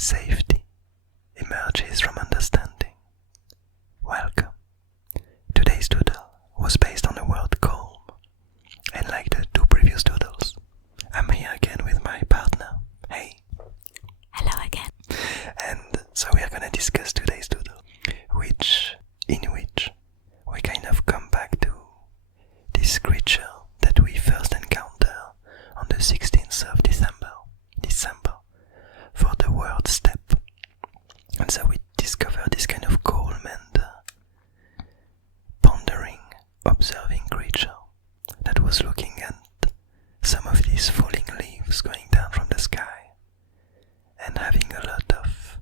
Safety emerges from understanding. Welcome. Today's doodle was based on the word calm, and like the two previous doodles, I'm here again with my partner. Hey. Hello again. And so we are gonna discuss today's doodle, in which we kind of come back to this creature that we first encounter on the 16th of December, for the word step. And so we discover this kind of calm and pondering, observing creature that was looking at some of these falling leaves going down from the sky and having a lot of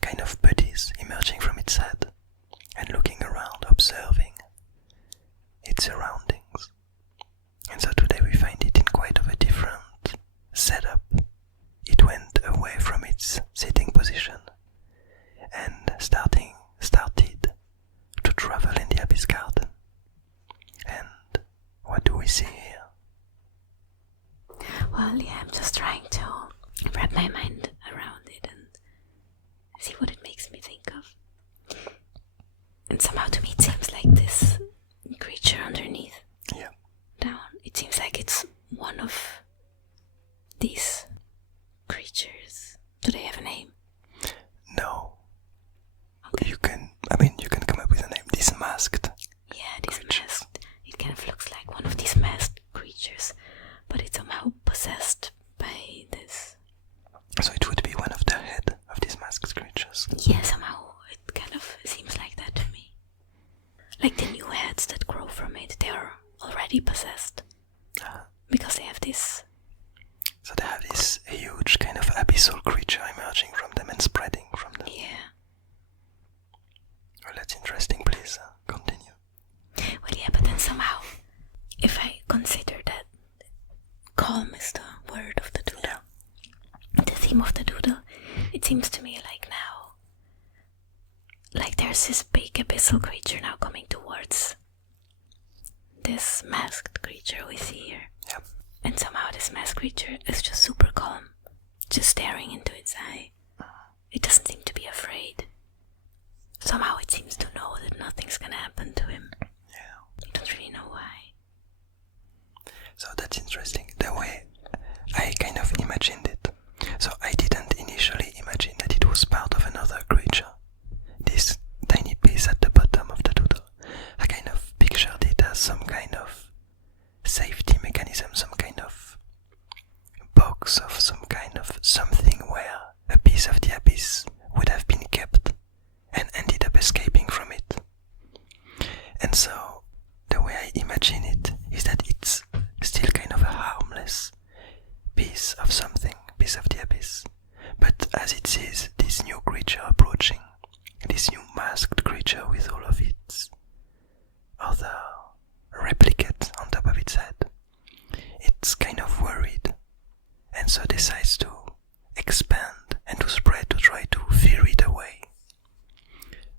kind of buddies emerging from its head and looking around, observing its surroundings. And so today we find it in quite of a different setup. It went away from its sitting position and started to travel in the abyss garden. And what do we see here? Well, yeah, I'm just trying to wrap my mind around it and see what it makes me think of. And somehow to me it seems like this creature underneath. Yeah. Down. It seems like it's one of these creatures. Do they have a name? No. Okay. You can come up with a name. This masked. Yeah, this masked. It kind of looks like one of these masked creatures, but it's somehow possessed by this. So it would be one of the head of these masked creatures. Yeah, somehow it kind of seems like that to me. Like the new heads that grow from it, they are already possessed. Because they have this. So they have this huge kind of abyssal creature emerging from them and spreading from them. Yeah. Well, that's interesting. Please continue. Well, yeah, but then somehow, if I consider that calm is the word of the doodle, the theme of the doodle, it seems to me like now, like there's this big abyssal creature now coming towards this masked creature we see here. Yep. And somehow this masked creature is just super calm, just staring into its eye. It doesn't seem to be afraid. Somehow it seems to know that nothing's gonna happen to him. Yeah. I don't really know why. So that's interesting. The way I kind of imagined it. So I didn't initially imagine that it was part of another creature. This tiny piece at the bottom of the doodle. I kind of pictured it as some kind of safety mechanism, some kind of box of some kind of something where a piece of the abyss would have been kept and ended up escaping from it. And so the way I imagine it is that it's still kind of a harmless piece of something, piece of the abyss. But as it sees this new creature approaching, this new masked creature with all of its other replicates on top of its head, it's kind of worried, and so decides to expand and to spread to try to fear it away.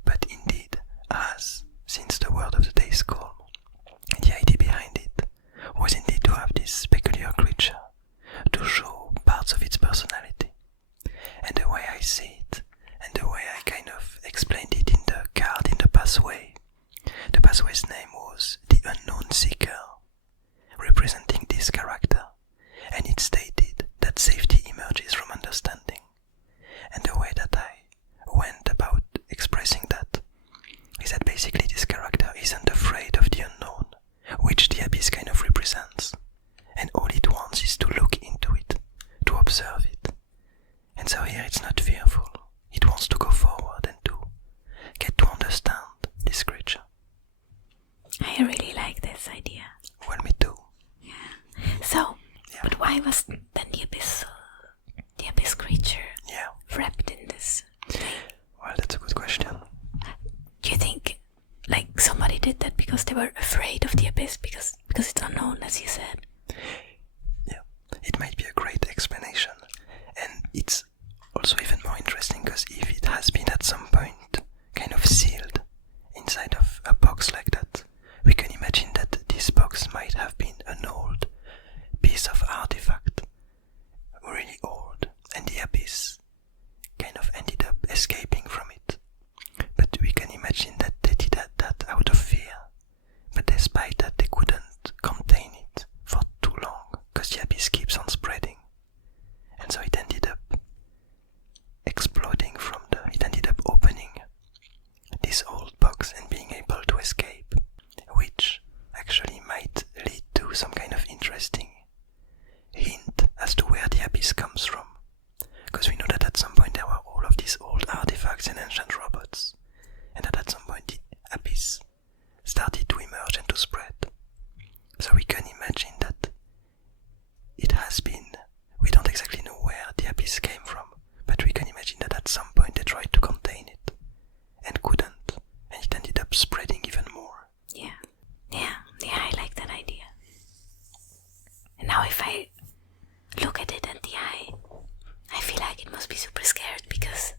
But indeed, since the word of the day is calm, the idea behind it was indeed to have this peculiar creature to show parts of its personality. And the way I see it, and the way I kind of explained it in the card in the pathway's name was the Unknown Seeker, representing this character, and it stated that safety emerges from understanding. And the way that I went about expressing that is that basically this character isn't afraid of the unknown, which the abyss kind of represents, and all it wants is to look into it, to observe it. And so here it's not fearful, it wants to go forward and to get to understand this creature. I really like this idea. Well, me too. Yeah. So, but why was then the abyss creature wrapped in this thing? Well, that's a good question. Do you think, like, somebody did that because they were afraid of the abyss, because it's unknown, as you said? Yeah, it might be a great explanation, and it's also even more interesting because if it has been at some point kind of sealed inside of a box like that, we can imagine that this box might have been an old piece of artifact, really old, and the abyss exploding it ended up opening this old box and being able to escape, which actually might lead to some kind of interesting hint as to where the abyss comes from. Because we know that at some point there were all of these old artifacts and ancient robots, and that at some point the abyss started to emerge and to spread. So we can imagine that it has been, we don't exactly know where the abyss came from, but we can imagine that at some point they tried to contain it and couldn't, and it ended up spreading even more. Yeah, I like that idea. And now if I look at it at the eye, I feel like it must be super scared because,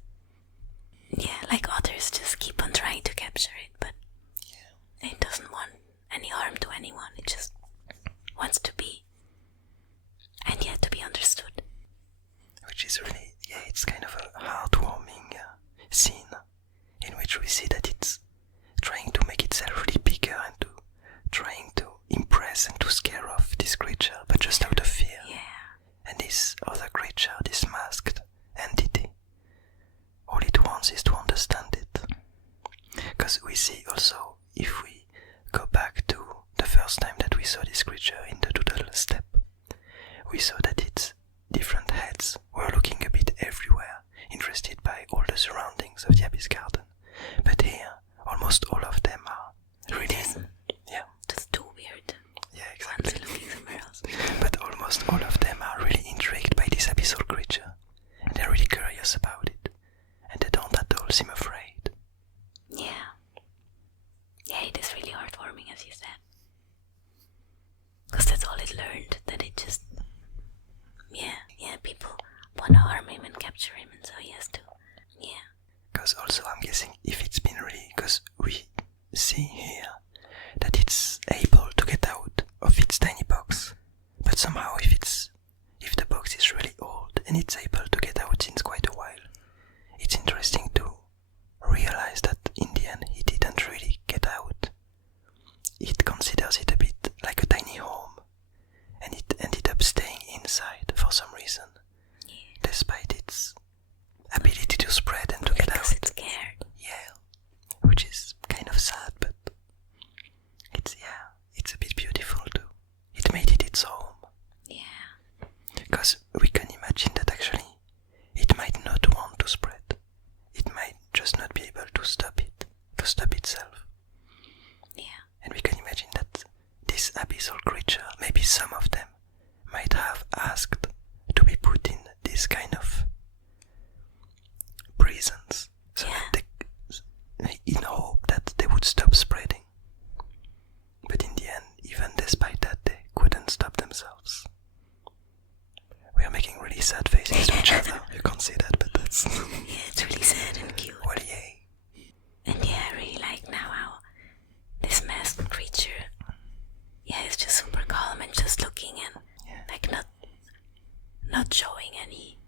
like others just keep on trying to capture it, but it doesn't want any harm to anyone. It just wants to be, and yet to be understood. Which is really, it's kind of a heartwarming scene in which we see that it's trying to make itself really bigger and trying to impress and to scare off this creature, but just out of fear. And this other creature, this masked entity, all it wants is to understand it. Because we see also, if we go back to the first time that we saw this creature in the Doodle step, we saw that its different heads were looking a bit everywhere, interested by all the surroundings of the Abyss Garden. But here, almost all of them are really... That's too weird. Yeah, exactly. One's looking somewhere else. But almost all of them are really intrigued by this abyssal creature, and they're really curious about it, and they don't at all seem afraid. Yeah, it is really heartwarming, as you said. Because that's all it learned, that it just... people want to harm him and capture him, and so he has to... Because also I'm guessing if it's been really... Because we see here that it's able to get out of its tiny box, but somehow if the box is really old and it's able to get out since quite a while, it's interesting to realize that in the end he didn't really get out. It considers it a bit like a tiny home, and it ended up staying inside for some reason, despite its ability to spread and to get out. Because it's scared. Which is kind of sad, but it's a bit beautiful too. It made it its home. Because we can imagine that actually it might not want to spread. It might just not be able to stop itself. And we can imagine that this abyssal creature, maybe some of them, might have asked to be put in this kind of prisons, so that in hope that they would stop spreading. But in the end, even despite that, they couldn't stop themselves. We are making really sad faces to each other. You can't see that, but that's... it's really sad and cute. Well, yay. And I really like now how this masked creature, is just super calm and just looking and like not showing any,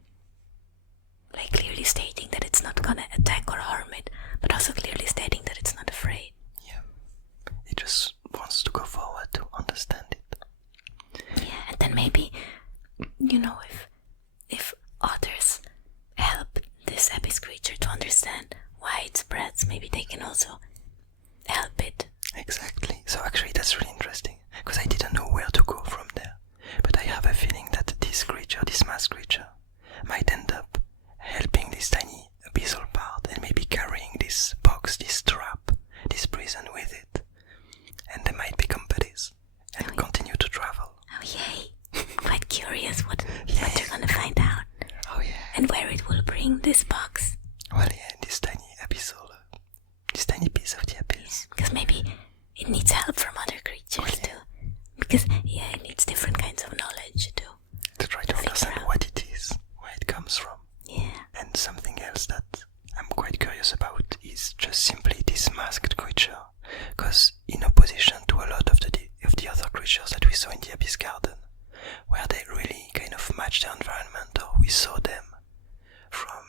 like clearly stating that it's not gonna attack or harm it, but also clearly stating that it's not afraid. It just wants to go forward to understand it. And then maybe, if others help this abyss creature to understand why it spreads, maybe they can also help it. Exactly. So actually that's really interesting, because I didn't know where to go from there. But I have a feeling that this creature, this masked creature, might end up helping this tiny abyssal part and maybe carrying this box, this trap, this prison with it. And they might become buddies and continue to travel. Oh yay! Quite curious what they're gonna find out. Oh yeah. And where it will bring this box. Well this tiny abyssal, this tiny piece of the abyss. Because maybe it needs help from other creatures too. Because it needs different kinds of knowledge too. To try to understand what it is, where it comes from. And something else that I'm quite curious about is just simply this masked creature. Because in opposition to a lot of the other creatures that we saw in the Abyss Garden, where they really kind of matched their environment, or we saw them from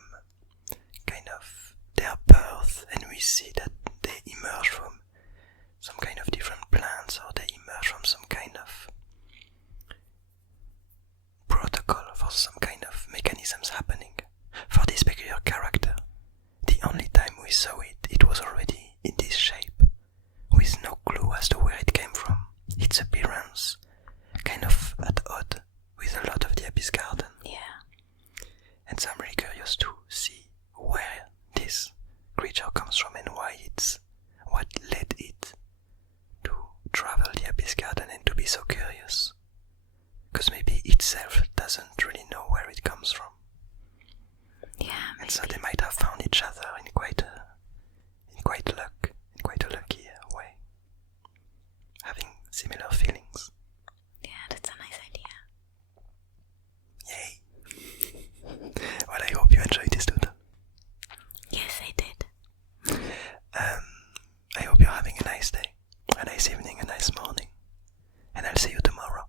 kind of their birth, and we see that they emerge from some kind of different plants, or they emerge from some kind of protocol for some kind of mechanisms happening. For this peculiar And so they might have found each other in quite a lucky way, having similar feelings. Yeah, that's a nice idea. Yay! Well, I hope you enjoyed this doodle. Yes, I did. I hope you're having a nice day, a nice evening, a nice morning, and I'll see you tomorrow.